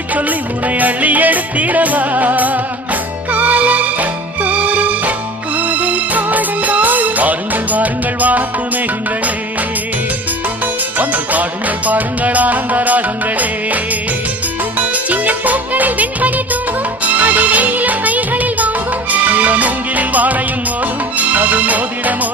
சொல்லி சொல்லி உனை அள்ளி எடுத்திடவா வாருங்கள் வாருங்கள் வாத்து மேகங்களே வந்து பாடுங்கள் பாடுங்கள் ஆனந்த ராகங்களே சின்ன பூக்களில் வெண்பனி தூங்கும் அது வெயிலும் கைகளில் வாங்கும் மூங்கிலில் வாழையும் மோதும் அது மோதிட மோதும்